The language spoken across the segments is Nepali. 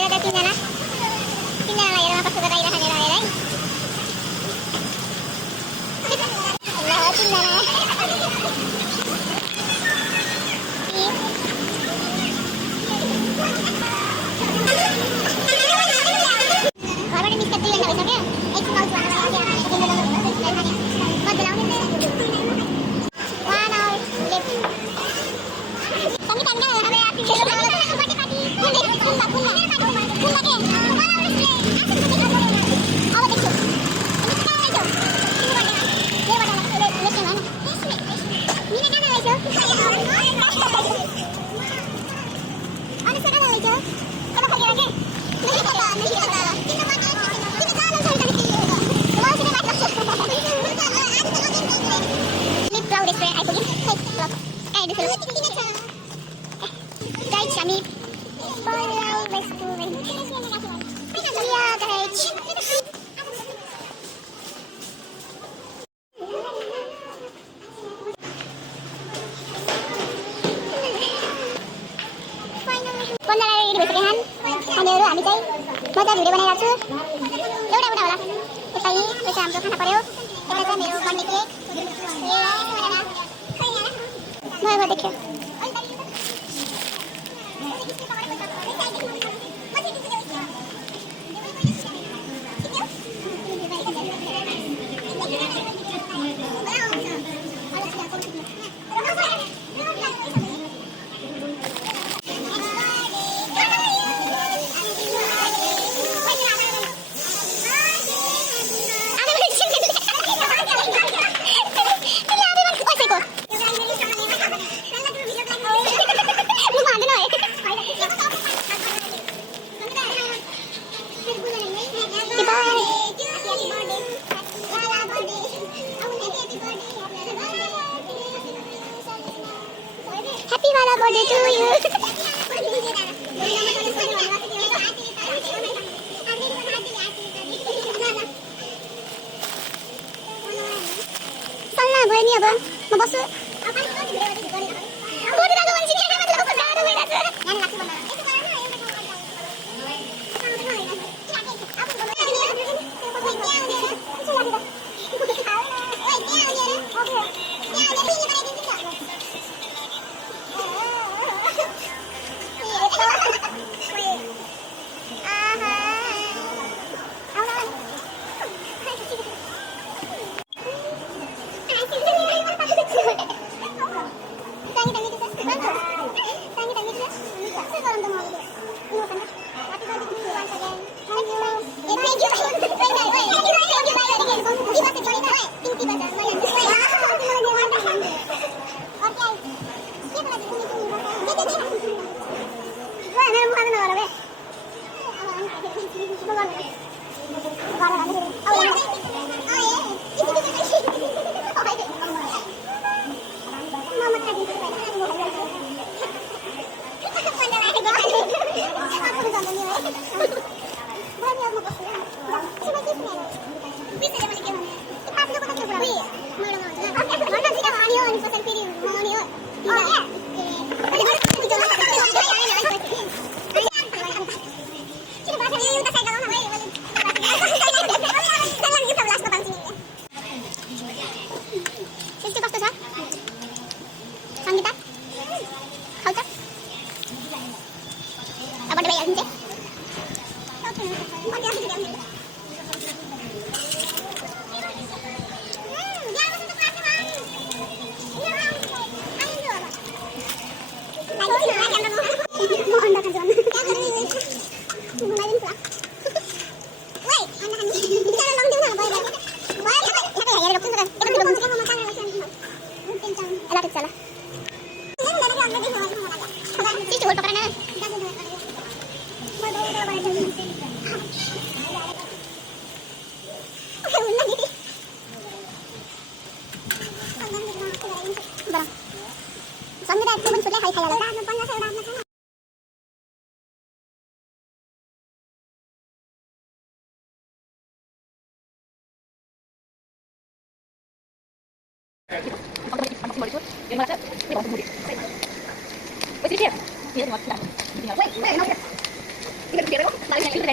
ada tindakan lah ya, pas sudah kaya hanya raya lain. Allah tindakan. Baru ini miskat tuh yang nggak bisa kan? Mau tuh anak lagi yang buat belakang ini. Wow, lip. Kami kan nggak ada api. मजा भिडियो बनाइरहेको छु एउटा होला यसपालि त्यसै हाम्रो खाना पर्यो यता चाहिँ मेरो बर्थडे केक नयाँ देख्यो Happy birthday to you. Salah gue ini apa? Mau basuh? Gue tidak mau sini kan masih aku gaduh beda. Wait, Thank you.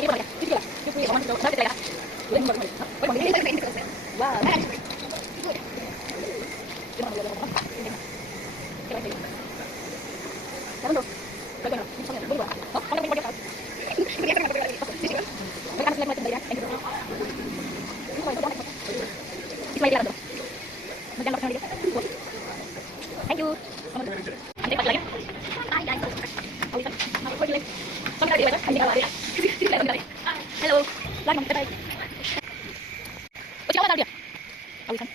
Hello. Bye. Bye. Siapa tahu dia? Awisan.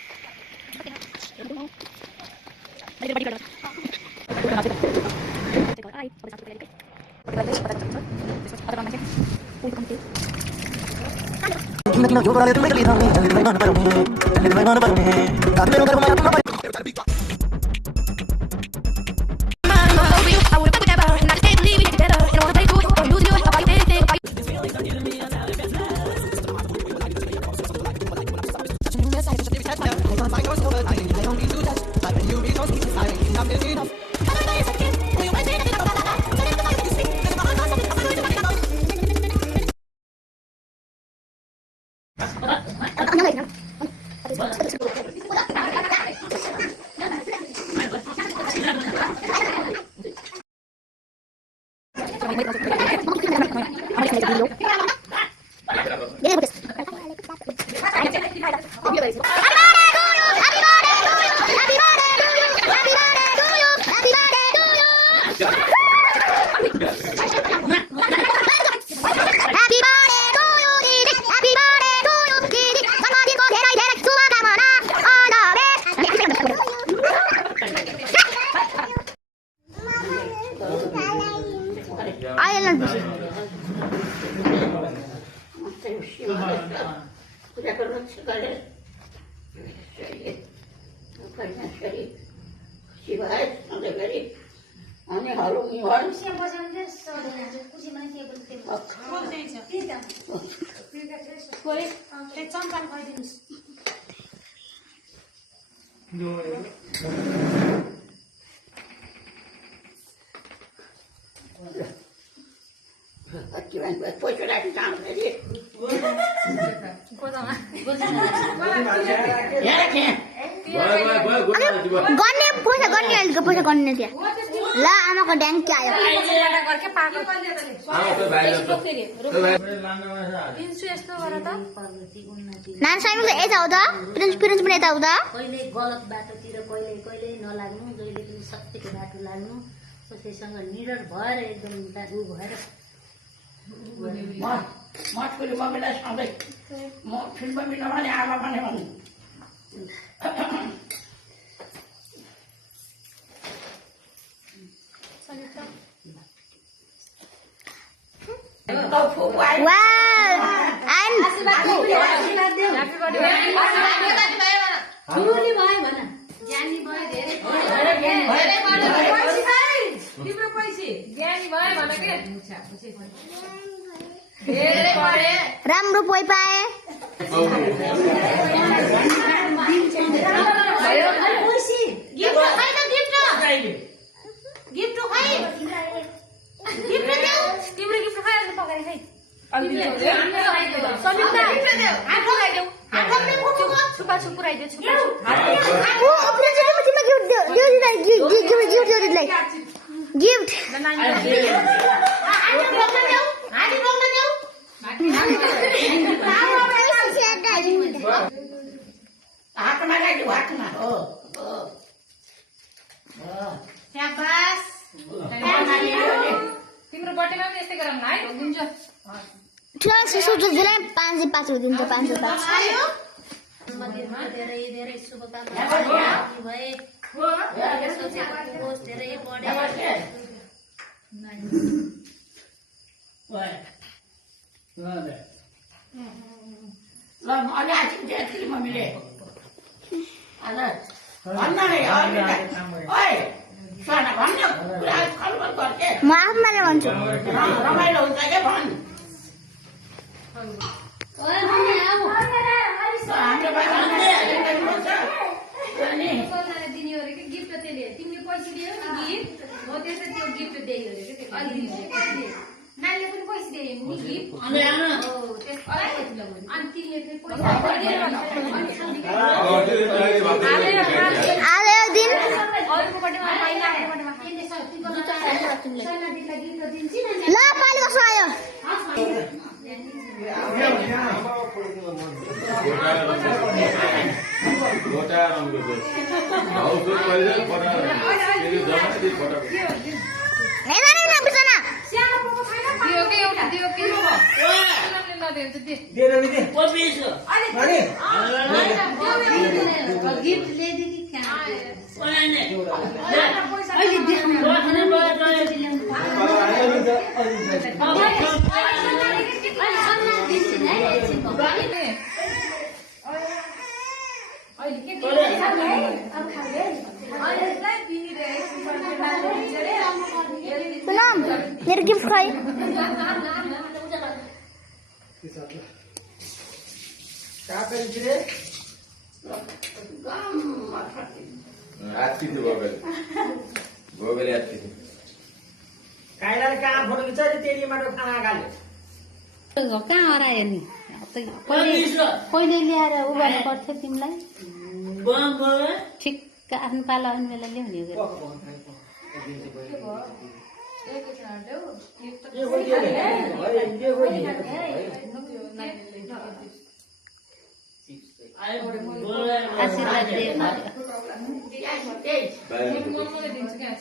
पैसा गर्ने थियो ल आमाको ड्याङ्क आयो नान साइमन त यता आउँदा प्रिन्स पनि यता आउँदा कहिले गलत बाटोतिर कहिले नलाग्नु जहिले पनि सत्यको बाटो लाग्नु कसैसँग निडर भएर एकदम उ भएर मठको मम्मीलाई सधैँ म फिल्ममा मिलाउने आमा भने भन्नु राम्रो पोइ पाए हातमा लाग्यो हातमा हो तिम्रो बर्थडेमा पनि यस्तै गरौँ न है हुन्छ ठुलो 5 दिन्छ 5 मन्दिरमा धेरै धेरै शुभकामना भए धेरै बढे ल अलि आछिन त्यति मम्मीले भन्न नि ओइ साना भन्न कुरा खलबल गर्के म आफैले भन्छु रमाइलो हुन्छ के भन् ओए मम्मी आऊ हाम्रो बाबाले अनि सोनाले दिने हो रे के गिफ्ट त्यसले तिमीले पैसा दियौ नि गिफ्ट हो त्यसले त्यो गिफ्ट दियो रे के अलि नानीले पनि पैसा दियो नि गिफ्ट तिमीले फेरि पैसा दिएर आले दिन अर्कोपट्टिमा पाइला अर्कोपट्टिमा ल पाली बस्नु आयो हेर बिचना सानो पोको छैन दियो के एउटा दियो के हो नदियो त दे गिफ्ट ल्याइदिए कि क्या सुनम मेरो गिफ्ट खै कहाँ हरायो नि कहिले ल्याएर उ गर्नु पर्थ्यो तिमीलाई ठिक्क आफ्नो पालो आउने बेला ल्याउने आशीर्वाद दिएको दिन्छु क्या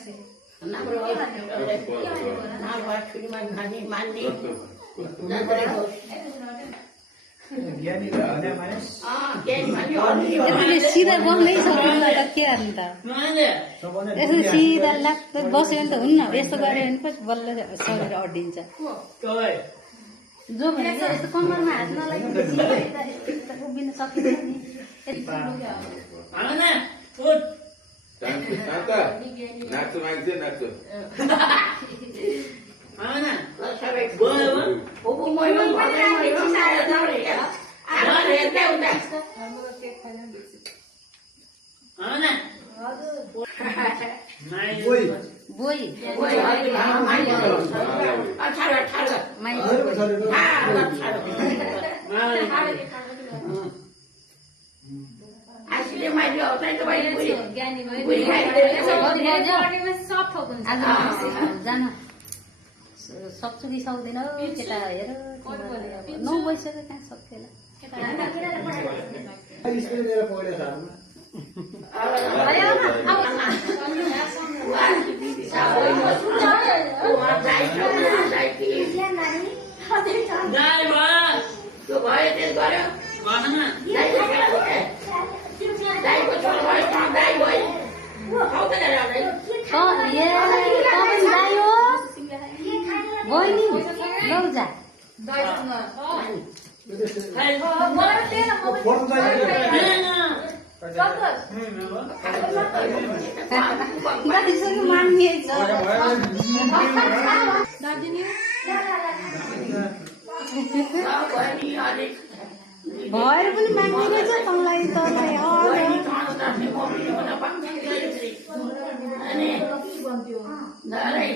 सिधा बस्नै सक्दैन त के गर्नु त यसो सिधा लाग्छ बस्यो भने त हुन्न यस्तो गऱ्यो भने पछि बल्ल शरीर अड्डिन्छ जो भनेको यस्तो कम्मरमा हात नलागिन्छ उभिन सकिन्छ नि नाच्छु माग्छ नाच्छु बोई जान सक्छु कि सक्दैन केटा हेर 9 बजिसक्यो कहाँ सक्थेला बहिनी लौजा भएर पनि माग्ने छ तँलाई तँलाई अरे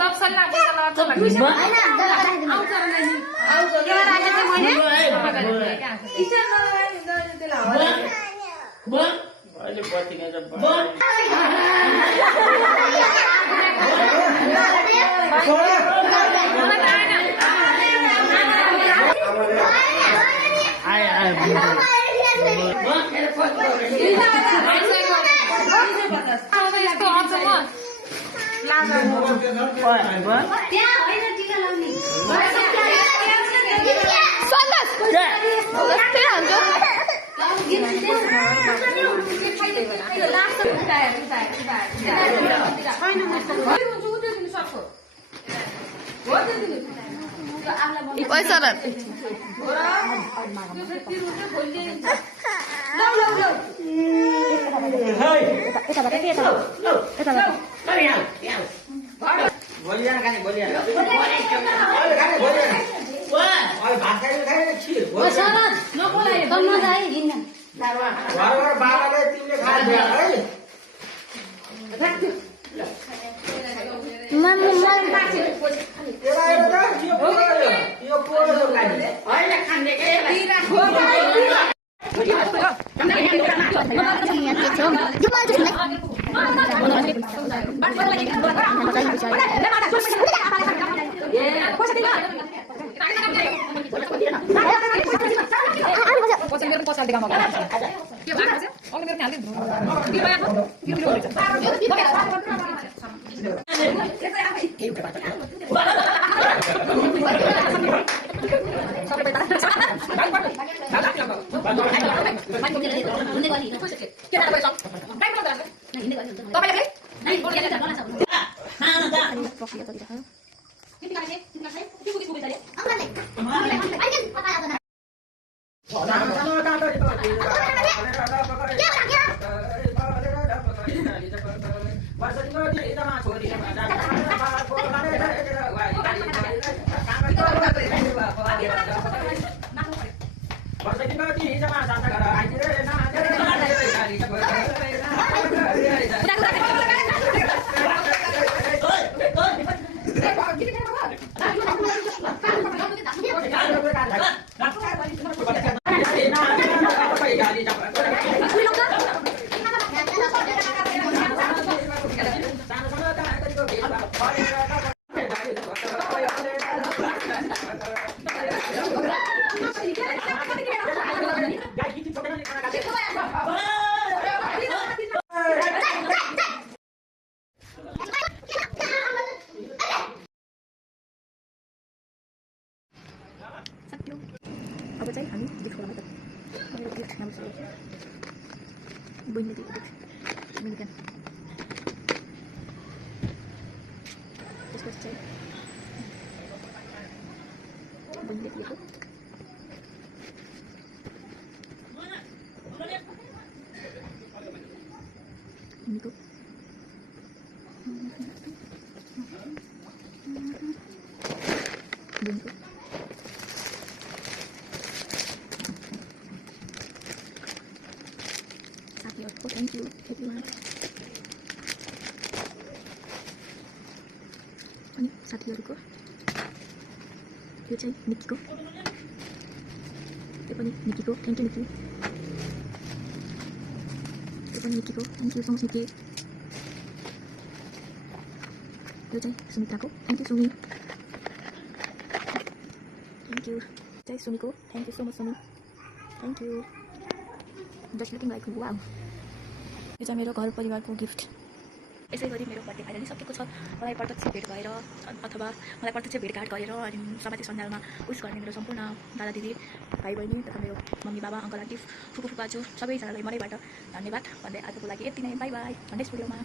सब सल्लाह पैसा लगाउँछ अहिले बत्ती अब चाहिँ हामी गिफ्ट खोलामा त मेरो गिफ्ट नाम छ बहिनीले दिएको गिफ्ट मिल्कन त्यसपछि चाहिँ बहिनीले दिएको मिल्को बहिनीको Thank you everyone. अनि साथीहरुको यो चाहिँ निक्कीको यो पनि निक्कीको थ्यांक यू निक्की यो पनि निक्कीको thank you so much Nikki यो चाहिँ सुमित्राको thank you Sumi thank you चाहिँ सुमीको thank you so much Sumi thank you just looking like wow यो चाहिँ मेरो घर परिवारको गिफ्ट यसै गरी मेरो बर्थडे फाइनली सकेको छ मलाई प्रत्यक्ष भेट भएर अथवा मलाई प्रत्यक्ष भेटघाट गरेर अनि समाज सञ्जालमा उस गर्ने मेरो सम्पूर्ण दादा दिदी भाइ बहिनी तथा मेरो मम्मी बाबा अङ्कल आन्टी फुपू फुपाजु सबैजनालाई मनैबाट धन्यवाद भन्दै आजको लागि यति नै बाई बाई नेक्स्ट भिडियोमा